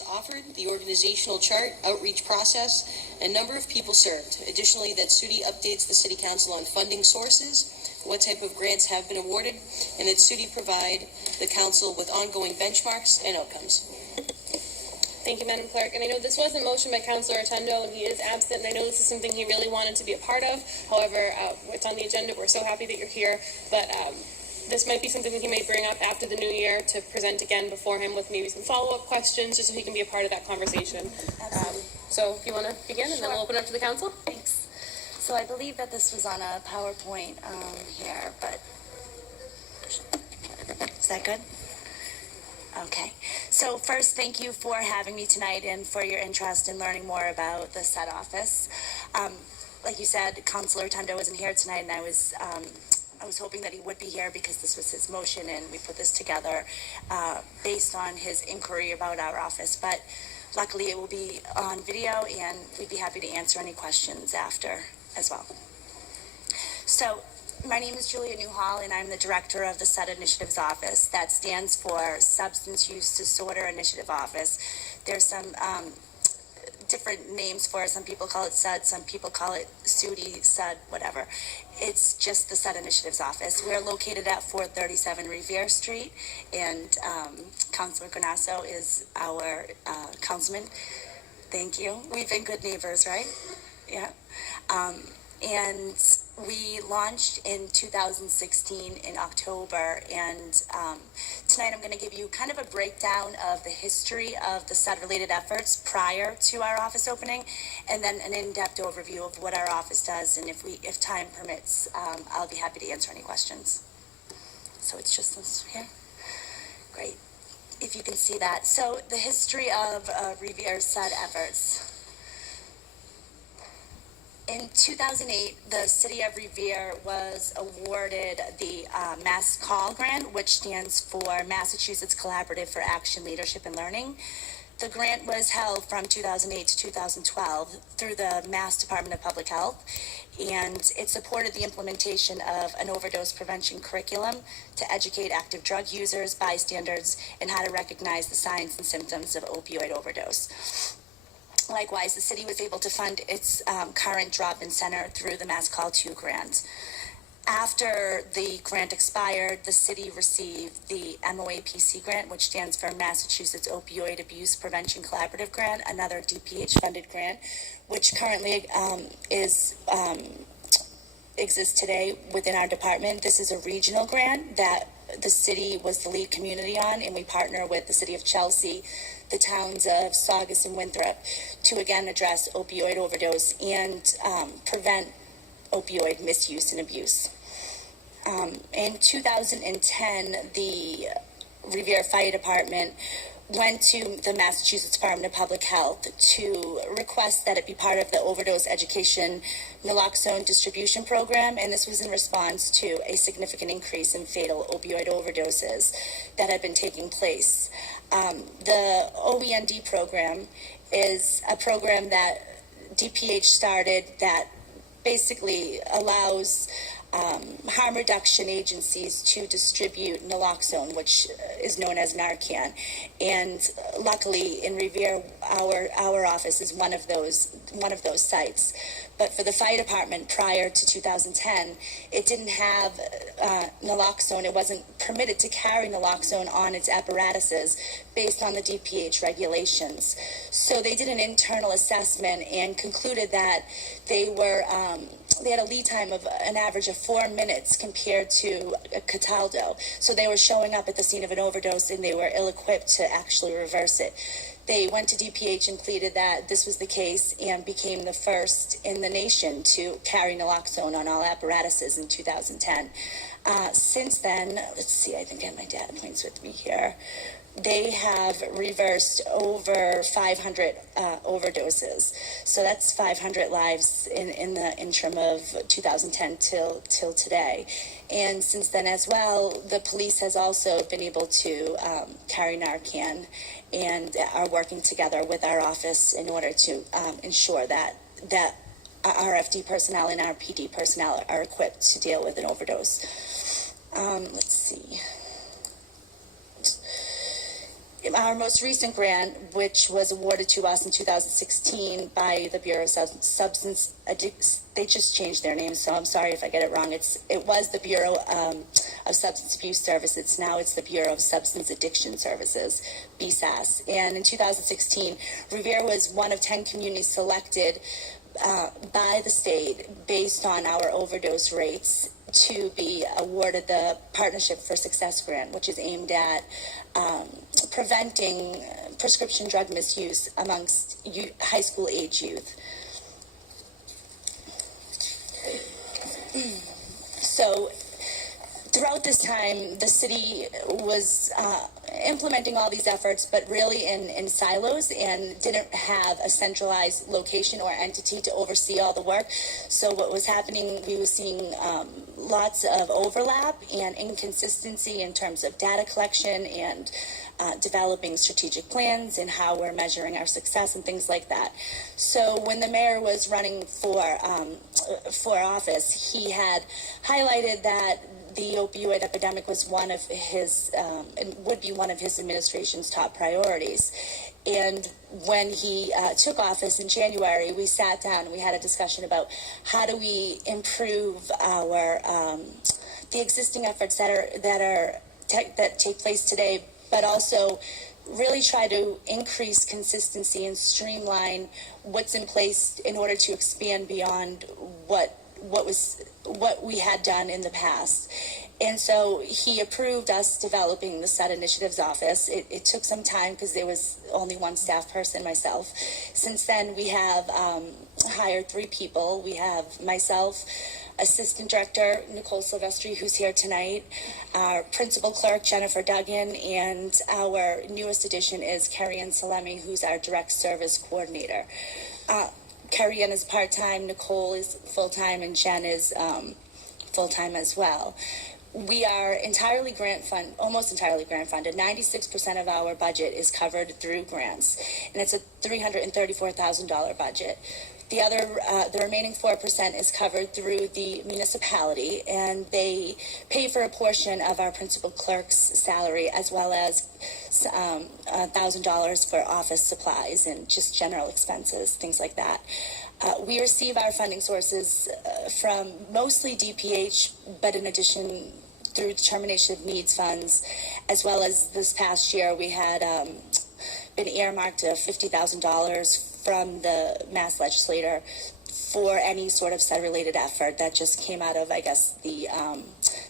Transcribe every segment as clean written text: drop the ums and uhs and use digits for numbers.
offered, the organizational chart, outreach process, and number of people served. Additionally, that SUDI updates the City Council on funding sources, what type of grants have been awarded, and that SUDI provide the Council with ongoing benchmarks and outcomes. Thank you, Madam Clerk. And I know this was a motion by Councillor Rotundo, and he is absent, and I know this is something he really wanted to be a part of. However, it's on the agenda. We're so happy that you're here, but this might be something that he may bring up after the new year to present again before him with maybe some follow-up questions, just so he can be a part of that conversation. So if you want to begin, and then we'll open up to the council. Thanks. So I believe that this was on a PowerPoint here, but is that good? Okay. So first, thank you for having me tonight and for your interest in learning more about the SUD office. Like you said, Councillor Rotundo wasn't here tonight, and I was hoping that he would be here because this was his motion, and we put this together based on his inquiry about our office. But luckily, it will be on video, and we'd be happy to answer any questions after as well. So, my name is Julia Newhall, and I'm the director of the SUD Initiatives Office. That stands for Substance Use Disorder Initiative Office. There's some different names for it. Some people call it SUD, some people call it SUDI, SUD, whatever. It's just the SUD Initiatives Office. We're located at 437 Revere Street, and Councilor Granasso is our councilman. Thank you. We've been good neighbors, right? Yeah. And we launched in 2016 in October, and tonight I'm going to give you kind of a breakdown of the history of the SUD-related efforts prior to our office opening, and then an in-depth overview of what our office does, and if time permits, I'll be happy to answer any questions. So it's just this here. Great. If you can see that. So the history of Revere's SUD efforts. In 2008, the City of Revere was awarded the Mass Call Grant, which stands for Massachusetts Collaborative for Action, Leadership, and Learning. The grant was held from 2008 to 2012 through the Mass Department of Public Health, and it supported the implementation of an overdose prevention curriculum to educate active drug users, bystanders, and how to recognize the signs and symptoms of opioid overdose. Likewise, the city was able to fund its current drop-in center through the Mass Call 2 grant. After the grant expired, the city received the MOAPC grant, which stands for Massachusetts Opioid Abuse Prevention Collaborative Grant, another DPH-funded grant, which currently exists today within our department. This is a regional grant that the city was the lead community on, and we partner with the city of Chelsea, the towns of Saugus and Winthrop, to again address opioid overdose and prevent opioid misuse and abuse. In 2010, the Revere Fire Department went to the Massachusetts Department of Public Health to request that it be part of the overdose education naloxone distribution program, and this was in response to a significant increase in fatal opioid overdoses that had been taking place. The OEND program is a program that DPH started that basically allows harm reduction agencies to distribute naloxone, which is known as Narcan. And luckily, in Revere, our office is one of those sites. But for the fire department, prior to 2010, it didn't have naloxone. It wasn't permitted to carry naloxone on its apparatuses based on the DPH regulations. So they did an internal assessment and concluded that they had a lead time of an average of 4 minutes compared to Cataldo. So they were showing up at the scene of an overdose, and they were ill-equipped to actually reverse it. They went to DPH and pleaded that this was the case and became the first in the nation to carry naloxone on all apparatuses in 2010. Since then, let's see, I think I have my data points with me here. They have reversed over 500 overdoses. So that's 500 lives in the interim of 2010 till today. And since then as well, the police has also been able to carry Narcan and are working together with our office in order to ensure that our RFD personnel and our PD personnel are equipped to deal with an overdose. Let's see. our most recent grant, which was awarded to us in 2016 by the Bureau of Substance Addiction, they just changed their name, so I'm sorry if I get it wrong. It was the Bureau of Substance Abuse Services. Now it's the Bureau of Substance Addiction Services, BSAS. And in 2016, Revere was one of 10 communities selected by the state based on our overdose rates to be awarded the Partnership for Success grant, which is aimed at preventing prescription drug misuse amongst high school age youth. So throughout this time, the city was implementing all these efforts, but really in silos, and didn't have a centralized location or entity to oversee all the work. So what was happening, we were seeing lots of overlap and inconsistency in terms of data collection and developing strategic plans and how we're measuring our success and things like that. So when the mayor was running for office, he had highlighted that the opioid epidemic was one of his, and would be one of his administration's top priorities. And when he took office in January, we sat down and we had a discussion about how do we improve our the existing efforts that take place today, but also really try to increase consistency and streamline what's in place in order to expand beyond what we had done in the past. And so he approved us developing the SUD Initiatives Office. It took some time because there was only one staff person, myself. Since then, we have hired 3 people. We have myself, Assistant Director Nicole Silvestri, who's here tonight, our Principal Clerk Jennifer Duggan, and our newest addition is Carrie Ann Salemi, who's our Direct Service Coordinator. Carrie Ann is part-time, Nicole is full-time, and Jen is full-time as well. We are almost entirely grant funded. 96% of our budget is covered through grants, and it's a $334,000 budget. The remaining 4% is covered through the municipality, and they pay for a portion of our principal clerk's salary, as well as $1,000 for office supplies and just general expenses, things like that. We receive our funding sources from mostly DPH, but in addition through determination of needs funds, as well as this past year we had been earmarked $50,000 from the Mass Legislature for any sort of SUD-related effort that just came out of, I guess, the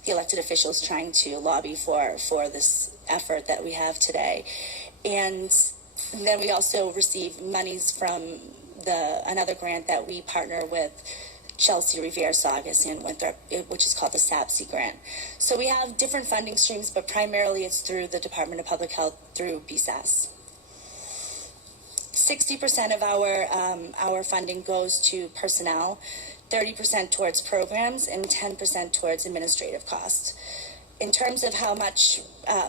elected officials trying to lobby for this effort that we have today. And then we also receive monies from another grant that we partner with Chelsea, Revere, Saugus, and Winthrop, which is called the SAPC grant. So we have different funding streams, but primarily it's through the Department of Public Health through BSAS. 60% of our funding goes to personnel, 30% towards programs, and 10% towards administrative costs. In terms of how much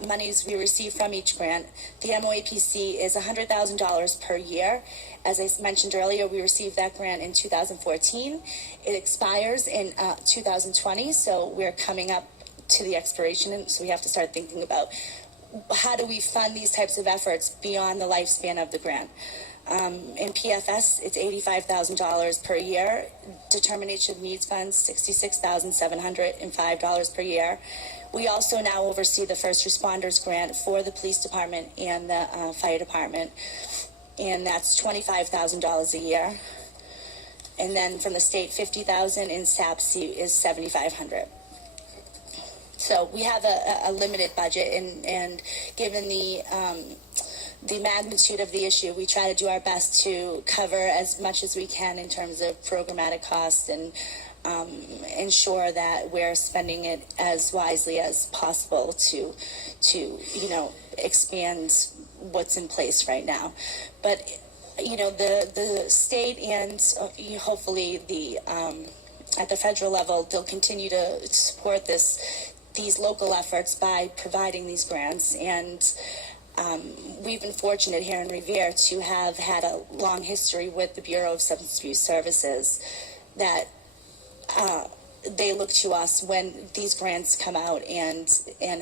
monies we receive from each grant, the MOAPC is $100,000 per year. As I mentioned earlier, we received that grant in 2014. It expires in 2020, so we're coming up to the expiration, so we have to start thinking about how do we fund these types of efforts beyond the lifespan of the grant. In PFS, it's $85,000 per year. Determination of needs funds, $66,705 per year. We also now oversee the first responders grant for the police department and the fire department, and that's $25,000 a year. And then from the state, $50,000, and SAPC is $7,500. So we have a limited budget, and given the magnitude of the issue, we try to do our best to cover as much as we can in terms of programmatic costs and ensure that we're spending it as wisely as possible to expand what's in place right now. But the state and hopefully at the federal level, they'll continue to support these local efforts by providing these grants. And we've been fortunate here in Revere to have had a long history with the Bureau of Substance Abuse Services that they look to us when these grants come out and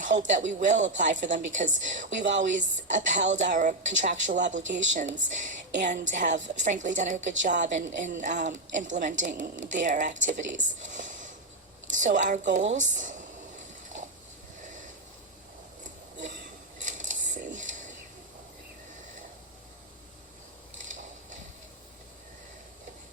hope that we will apply for them, because we've always upheld our contractual obligations and have frankly done a good job in implementing their activities. So our goals, let's see.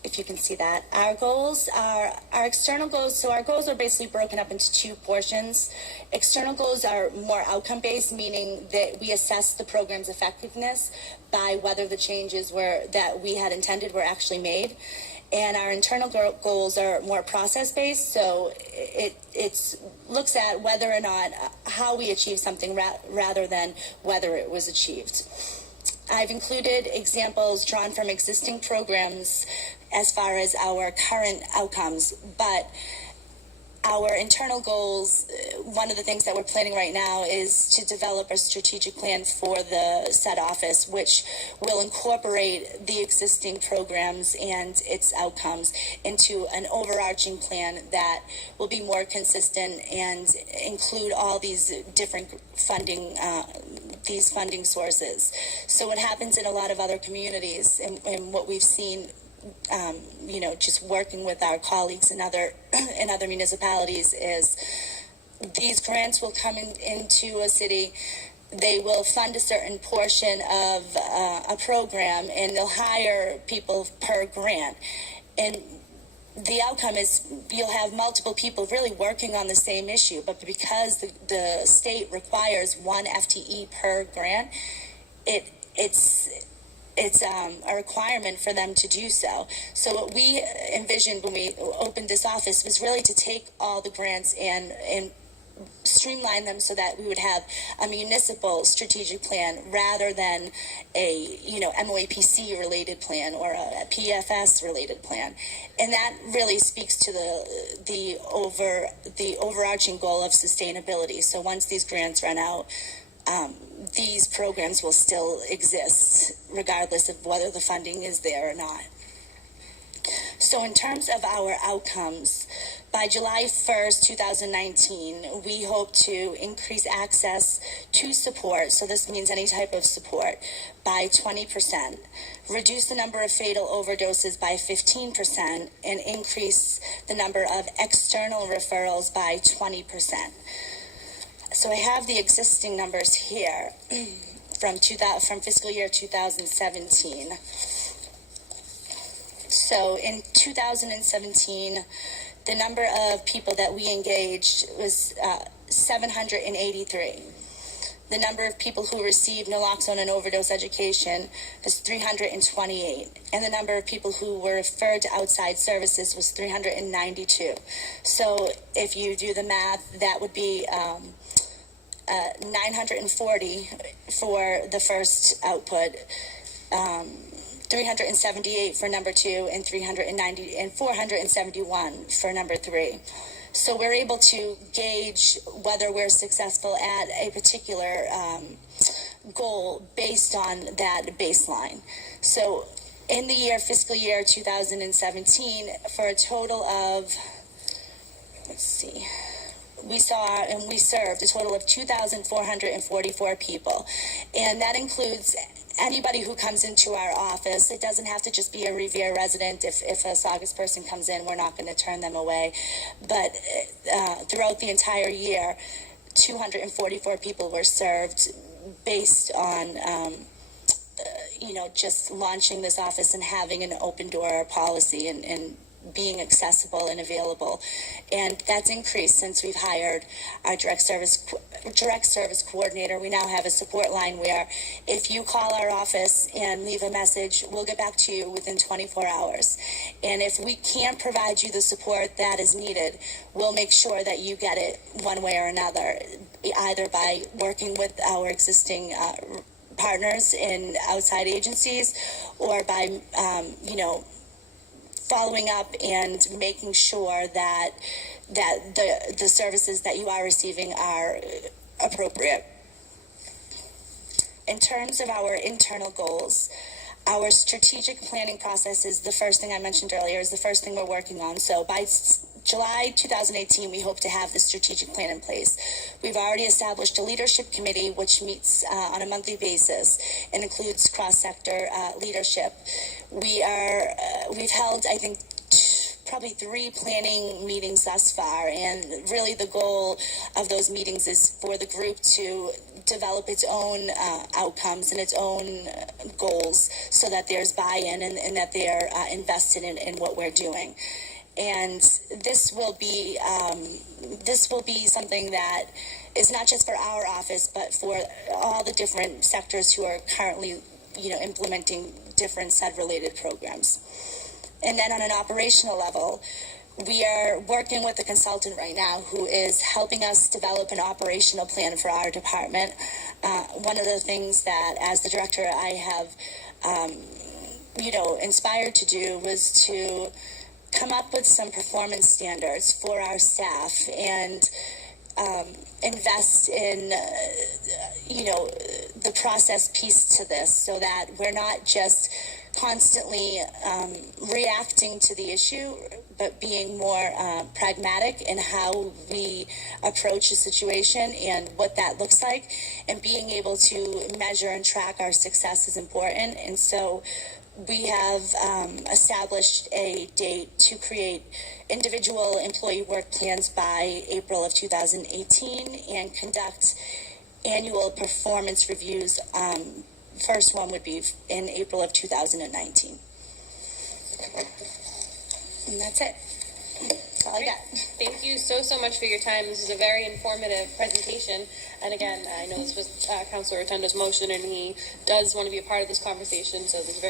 If you can see that. Our goals are our external goals. So our goals are basically broken up into two portions. External goals are more outcome-based, meaning that we assess the program's effectiveness by whether the changes that we had intended were actually made. And our internal goals are more process-based, so it looks at whether or not how we achieve something rather than whether it was achieved. I've included examples drawn from existing programs as far as our current outcomes, but our internal goals, one of the things that we're planning right now is to develop a strategic plan for the said office, which will incorporate the existing programs and its outcomes into an overarching plan that will be more consistent and include all these different funding sources. So what happens in a lot of other communities and what we've seen, just working with our colleagues in other municipalities, is these grants will come into a city. They will fund a certain portion of a program, and they'll hire people per grant. And the outcome is you'll have multiple people really working on the same issue, but because the state requires one FTE per grant, it's a requirement for them to do so. So what we envisioned when we opened this office was really to take all the grants and streamline them so that we would have a municipal strategic plan rather than a MOAPC related plan or a PFS related plan. And that really speaks to the overarching goal of sustainability. So once these grants run out, these programs will still exist regardless of whether the funding is there or not. So in terms of our outcomes, by July 1st, 2019, we hope to increase access to support, so this means any type of support, by 20%, reduce the number of fatal overdoses by 15%, and increase the number of external referrals by 20%. So I have the existing numbers here from fiscal year 2017. So in 2017, the number of people that we engaged was 783. The number of people who received naloxone and overdose education was 328. And the number of people who were referred to outside services was 392. So if you do the math, that would be 940 for the first output, 378 for number 2, and 471 for number 3. So we're able to gauge whether we're successful at a particular goal based on that baseline. So in the fiscal year 2017, for a total of, we served a total of 2,444 people. And that includes anybody who comes into our office. It doesn't have to just be a Revere resident. If a Saugus person comes in, we're not going to turn them away. But throughout the entire year, 244 people were served based on, just launching this office and having an open door policy and being accessible and available. And that's increased since we've hired our direct service coordinator. We now have a support line where if you call our office and leave a message, we'll get back to you within 24 hours. And if we can't provide you the support that is needed, we'll make sure that you get it one way or another, either by working with our existing partners in outside agencies or by following up and making sure that the services that you are receiving are appropriate. In terms of our internal goals, our strategic planning process is the first thing I mentioned earlier, is the first thing we're working on. So by July 2018, we hope to have the strategic plan in place. We've already established a leadership committee which meets on a monthly basis and includes cross-sector leadership. We've held, I think, probably 3 planning meetings thus far, and really the goal of those meetings is for the group to develop its own outcomes and its own goals so that there's buy-in and that they're invested in what we're doing. And this will be something that is not just for our office, but for all the different sectors who are currently, implementing different SUD-related programs. And then on an operational level, we are working with a consultant right now who is helping us develop an operational plan for our department. One of the things that, as the director, I have, inspired to do was to come up with some performance standards for our staff and invest in, the process piece to this so that we're not just constantly reacting to the issue, but being more pragmatic in how we approach a situation and what that looks like, and being able to measure and track our success is important. And so we have established a date to create individual employee work plans by April of 2018 and conduct annual performance reviews. First one would be in April of 2019. And that's it. That's all I got. Thank you so much for your time. This is a very informative presentation. And again, I know this was Councilor Rotundo's motion, and he does want to be a part of this conversation, so this is very